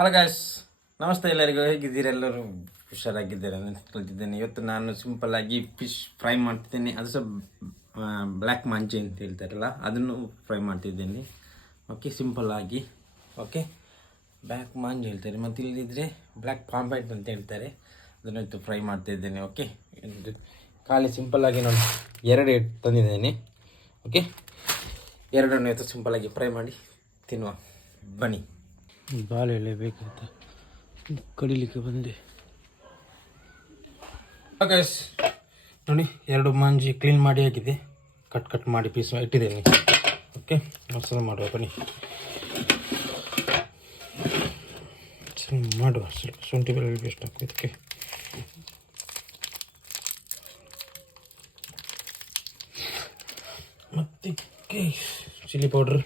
Hello guys, ನಮಸ್ತೆ ಎಲ್ಲರಿಗೂ. ಹೇಗಿದ್ದೀರಿ? ಎಲ್ಲರೂ ಹುಷಾರಾಗಿದ್ದೀರಾ ಅಂತ ಕಲ್ತಿದ್ದೇನೆ. ಇವತ್ತು ನಾನು ಸಿಂಪಲ್ ಆಗಿ ಫಿಶ್ ಫ್ರೈ ಮಾಡ್ತಿದ್ದೇನೆ. ಅದು ಸಹ ಬ್ಲ್ಯಾಕ್ ಮಾಂಜಿ ಅಂತ ಹೇಳ್ತಾರಲ್ಲ, ಅದನ್ನು ಫ್ರೈ ಮಾಡ್ತಿದ್ದೇನೆ. ಓಕೆ, ಸಿಂಪಲ್ ಆಗಿ. ಓಕೆ, ಬ್ಲ್ಯಾಕ್ ಮಾಂಜಿ ಹೇಳ್ತಾರೆ, ಮತ್ತು ಇಲ್ಲಿದ್ದರೆ ಬ್ಲ್ಯಾಕ್ ಪಾಂಪೈಟ್ ಅಂತ ಹೇಳ್ತಾರೆ. ಅದನ್ನು ಇವತ್ತು ಫ್ರೈ ಮಾಡ್ತಿದ್ದೇನೆ. ಓಕೆ, ಖಾಲಿ ಸಿಂಪಲ್ ಆಗಿ ನಾನು 2 ತಂದಿದ್ದೇನೆ. ಓಕೆ, 2 ಇವತ್ತು ಸಿಂಪಲ್ ಆಗಿ ಫ್ರೈ ಮಾಡಿ ತಿನ್ನುವ, ಬನ್ನಿ. ಬಾಳೆ ಎಲೆ ಬೇಕಂತ ಕಡಿಲಿಕ್ಕೆ ಬಂದೆ. ಗೈಸ್ ನೋಡಿ, 2 ಮಾಂಜಿ ಕ್ಲೀನ್ ಮಾಡಿ ಆಗಿದೆ. ಕಟ್ ಮಾಡಿ ಪೀಸ್ ಇಟ್ಟಿದ್ದೇನೆ. ಓಕೆ, ಮಸಾಲೆ ಮಾಡುವ ಬನ್ನಿ. ಮಾಡುವ ಶುಂಠಿ ಬೆಳ್ಳುಳ್ಳಿ ಪೇಸ್ಟ್ ಹಾಕು ಇದಕ್ಕೆ. ಮತ್ತೆ ಚಿಲ್ಲಿ ಪೌಡ್ರ್,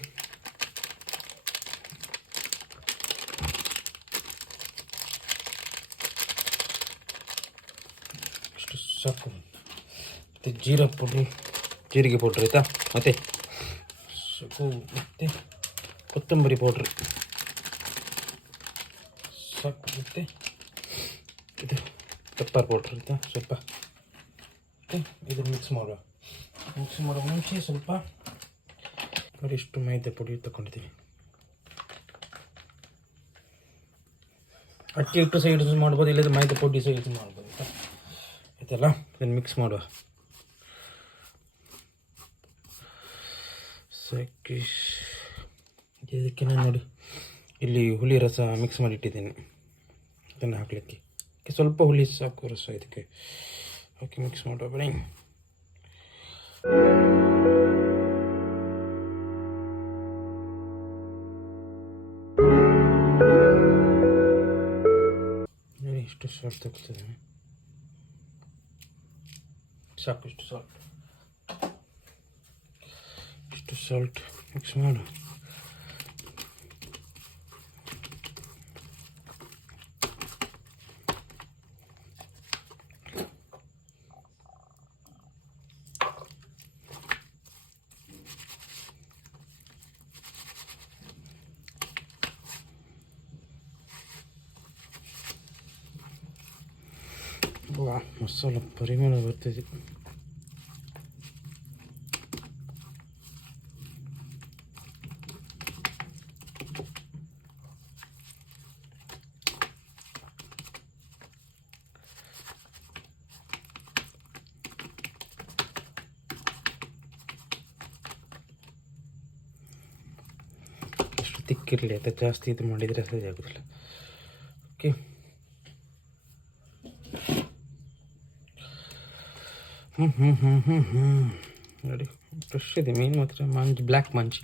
ಸಾಕು. ಮತ್ತು ಜೀರಿಗೆ ಪೌಡ್ರ್ ಆಯಿತಾ, ಮತ್ತು ಸಾಕು. ಮತ್ತು ಕೊತ್ತಂಬರಿ ಪೌಡ್ರ್ ಸಾಕು. ಮತ್ತು ಇದು ಪೆಪ್ಪರ್ ಪೌಡ್ರ್ ಆಯಿತಾ ಸ್ವಲ್ಪ. ಮತ್ತು ಇದನ್ನು ಮಿಕ್ಸ್ ಮಾಡುವ ಮುಂಚೆ ಸ್ವಲ್ಪ ನೋಡಿ ಇಷ್ಟು ಮೈದಾ ಪುಡಿ ತಗೊಂಡಿದ್ದೀವಿ. ಅಕ್ಕಿ ಹಿಟ್ಟು ಸಹ ಯೂಸ್ ಮಾಡ್ಬೋದು, ಇಲ್ಲದ್ರೆ ಮೈದಾ ಪುಡಿ ಸಹ ಯೂಸ್ ಮಾಡ್ಬೋದು ಆಯಿತಾ. ಆಯ್ತಲ್ಲ, ಇದನ್ನು ಮಿಕ್ಸ್ ಮಾಡುವ. ಸಾಕು. ಇದಕ್ಕೆ ನಾನು ನೋಡಿ ಇಲ್ಲಿ ಹುಳಿ ರಸ ಮಿಕ್ಸ್ ಮಾಡಿ ಇಟ್ಟಿದ್ದೇನೆ, ಅದನ್ನು ಹಾಕಲಿಕ್ಕೆ. ಸ್ವಲ್ಪ ಹುಳಿ ಸಾಕು ರಸ ಇದಕ್ಕೆ. ಓಕೆ, ಮಿಕ್ಸ್ ಮಾಡುವ ಬನ್ನಿ. ನೋಡಿ ಇಷ್ಟು ಸಾಲ್ಟ್ ತಗೊಳ್ತದೆ, ಸಾಕು. ಇಷ್ಟು ಸಾಲ್ಟ್ ಮಿಕ್ಸ್ ಮಾಡು. ವಾ, ಮಸಾಲ ಪರಿಮಳ ಬರ್ತಿದೆ. ಅಷ್ಟು ತಿಕ್ಕಿರಲಿ ಆಯಿತಾ, ಜಾಸ್ತಿ ಇದು ಮಾಡಿದರೆ ಸರಿ ಆಗೋದಿಲ್ಲ. ಓಕೆ, ನೋಡಿ ಫ್ರೆಶ್ ಇದೆ ಮೀನು ಮಾತ್ರ. ಬ್ಲ್ಯಾಕ್ ಮಾಂಜಿ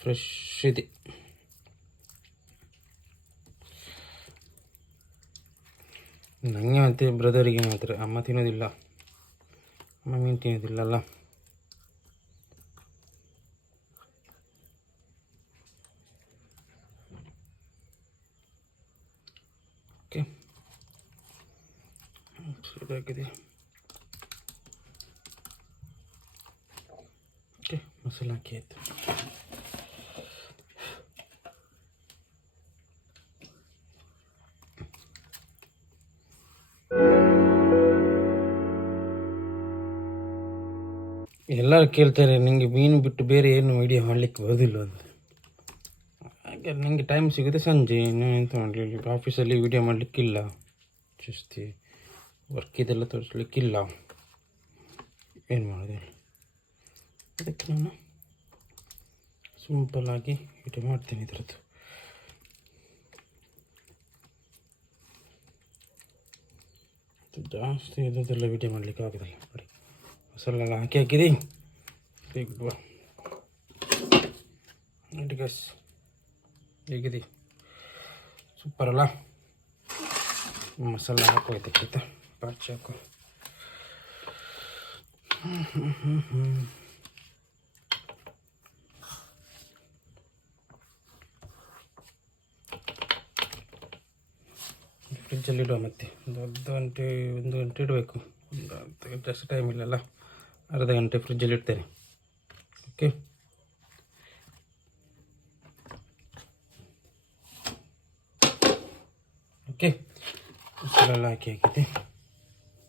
ಫ್ರೆಶ್ ಇದೆ. ನನಗೆ ಮತ್ತು ಬ್ರದರಿಗೆ ಮಾತ್ರ, ಅಮ್ಮ ತಿನ್ನೋದಿಲ್ಲ, ಅಮ್ಮ ಮೀನು ತಿನ್ನೋದಿಲ್ಲಲ್ಲ. ಓಕೆ, ಇದಾಗಿದೆ. ಓಕೆ, ಮಸಾಲೆ ಹಾಕಿ ಆಯಿತು. ಎಲ್ಲರೂ ಕೇಳ್ತಾರೆ ನನಗೆ ಮೀನು ಬಿಟ್ಟು ಬೇರೆ ಏನು ವಿಡಿಯೋ ಮಾಡಲಿಕ್ಕೆ ಬರೋದಿಲ್ಲ ಅಂತ. ಹಾಗೆ ನನಗೆ ಟೈಮ್ ಸಿಗುತ್ತೆ ಸಂಜೆ. ಎಂತ ಮಾಡಲಿ, ಆಫೀಸಲ್ಲಿ ವಿಡಿಯೋ ಮಾಡಲಿಕ್ಕಿಲ್ಲ, ಜಾಸ್ತಿ ವರ್ಕ್ ಇದೆಲ್ಲ ತೋರಿಸ್ಲಿಕ್ಕಿಲ್ಲ. ಏನು ಮಾಡೋದಿಲ್ಲ, ಅದಕ್ಕೆ ನಾನು ಸಿಂಪಲ್ಲಾಗಿ ವಿಡಿಯೋ ಮಾಡ್ತೀನಿ ಇದರದ್ದು. ಜಾಸ್ತಿ ಇದರದ್ದೆಲ್ಲ ವಿಡಿಯೋ ಮಾಡಲಿಕ್ಕೆ ಆಗೋದಿಲ್ಲ. ನೋಡಿ ಮಸಾಲೆ ಎಲ್ಲ ಹಾಕಿದ್ದೀನಿ. ಸಿಗುವ ನೋಡಿ ಗೈಸ್, ಹೇಗಿದೆ? ಸೂಪರ್ ಅಲ್ಲ? ಮಸಾಲೆ ಹಾಕೋ ಇದಕ್ಕೆ, ಪಾಚಿ ಹಾಕೋ. ಫ್ರಿಜ್ಜಲ್ಲಿ ಇಡುವ. ಮತ್ತೆ ಒಂದು ಗಂಟೆ ಇಡಬೇಕು. ಜಾಸ್ತಿ ಟೈಮ್ ಇಲ್ಲಲ್ಲ, ಅರ್ಧ ಗಂಟೆ ಫ್ರಿಜ್ಜಲ್ಲಿ ಇಡ್ತೇನೆ. ಓಕೆ, ಮಸಾಲೆ ಎಲ್ಲ ಹಾಕಿ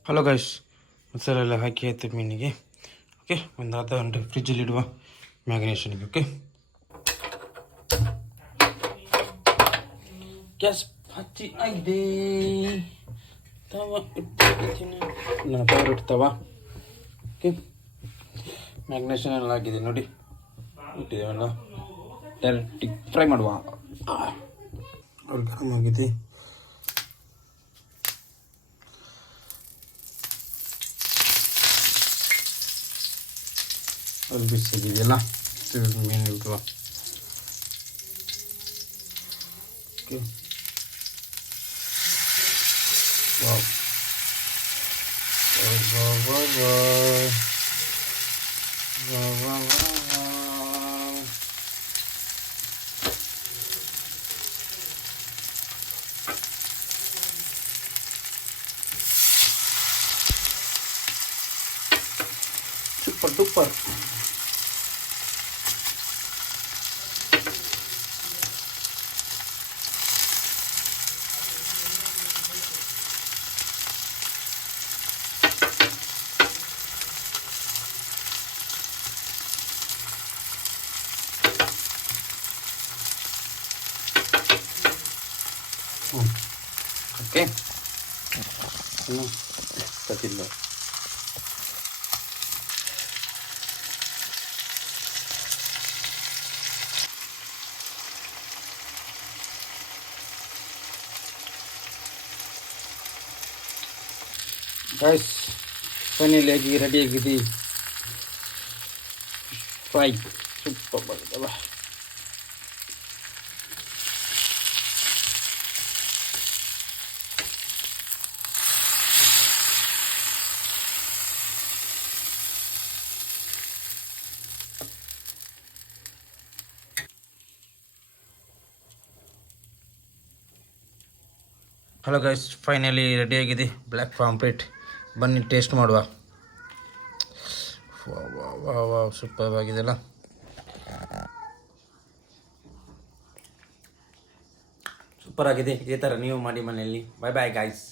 ಹಲೋ ಗೈಸ್, ಮಸಾಲೆ ಎಲ್ಲ ಹಾಕಿ ಆಯ್ತು ಮೀನಿಗೆ. ಓಕೆ, ಒಂದು ಅರ್ಧ ಗಂಟೆ ಫ್ರಿಜ್ಜಲ್ಲಿ ಇಡುವ ಮ್ಯಾಗ್ನೇಷನ್ಗೆ. ಓಕೆ, ಗ್ಯಾಸ್ ಹಚ್ಚಿ ಆಗಿದೆ. ತವ ಇಟ್ಟಿದ್ದೀನಿ, ನನ್ನ ಫೇವ್ರೆಟ್ ತವ. ಓಕೆ, ಮ್ಯಾಗ್ನೇಷನ್ ಎಲ್ಲ ಆಗಿದೆ ನೋಡಿ, ಇಟ್ಟಿದ್ದೇವಲ್ಲ. ಡೈರೆಕ್ಟ್ ಫ್ರೈ ಮಾಡುವ. ಅವ್ರು ಗರಮ್ ಆಗಿದೆ. ಅದು ಬಿಸಿಗಿದೆಯಲ್ಲ, ಮೀನು ಇಲ್ವಾ. Okay, wow wow wow wow wow wow wow. Super duper. Okay, ಗೊತ್ತಿಲ್ಲ. ಗೈಸ್, ಫೈನಲಿ ಆಗಿ ರೆಡಿಯಾಗಿದೆ ಫ್ರೈ. ಸೂಪರ್ ಬರ್ತದಲ್ಲ. ಹಲೋ ಗೈಸ್, ಫೈನಲಿ ರೆಡಿಯಾಗಿದೆ ಬ್ಲ್ಯಾಕ್ ಪಾಂಪ್ಲೆಟ್. ಬನ್ನಿ ಟೇಸ್ಟ್ ಮಾಡುವ. ವಾವ್, ಸೂಪರ್ ಆಗಿದೆಲ್ಲ. ಸೂಪರ್ ಆಗಿದೆ. ಇದೇ ಥರ ನೀವು ಮಾಡಿ ಮನೆಯಲ್ಲಿ. Bye bye guys.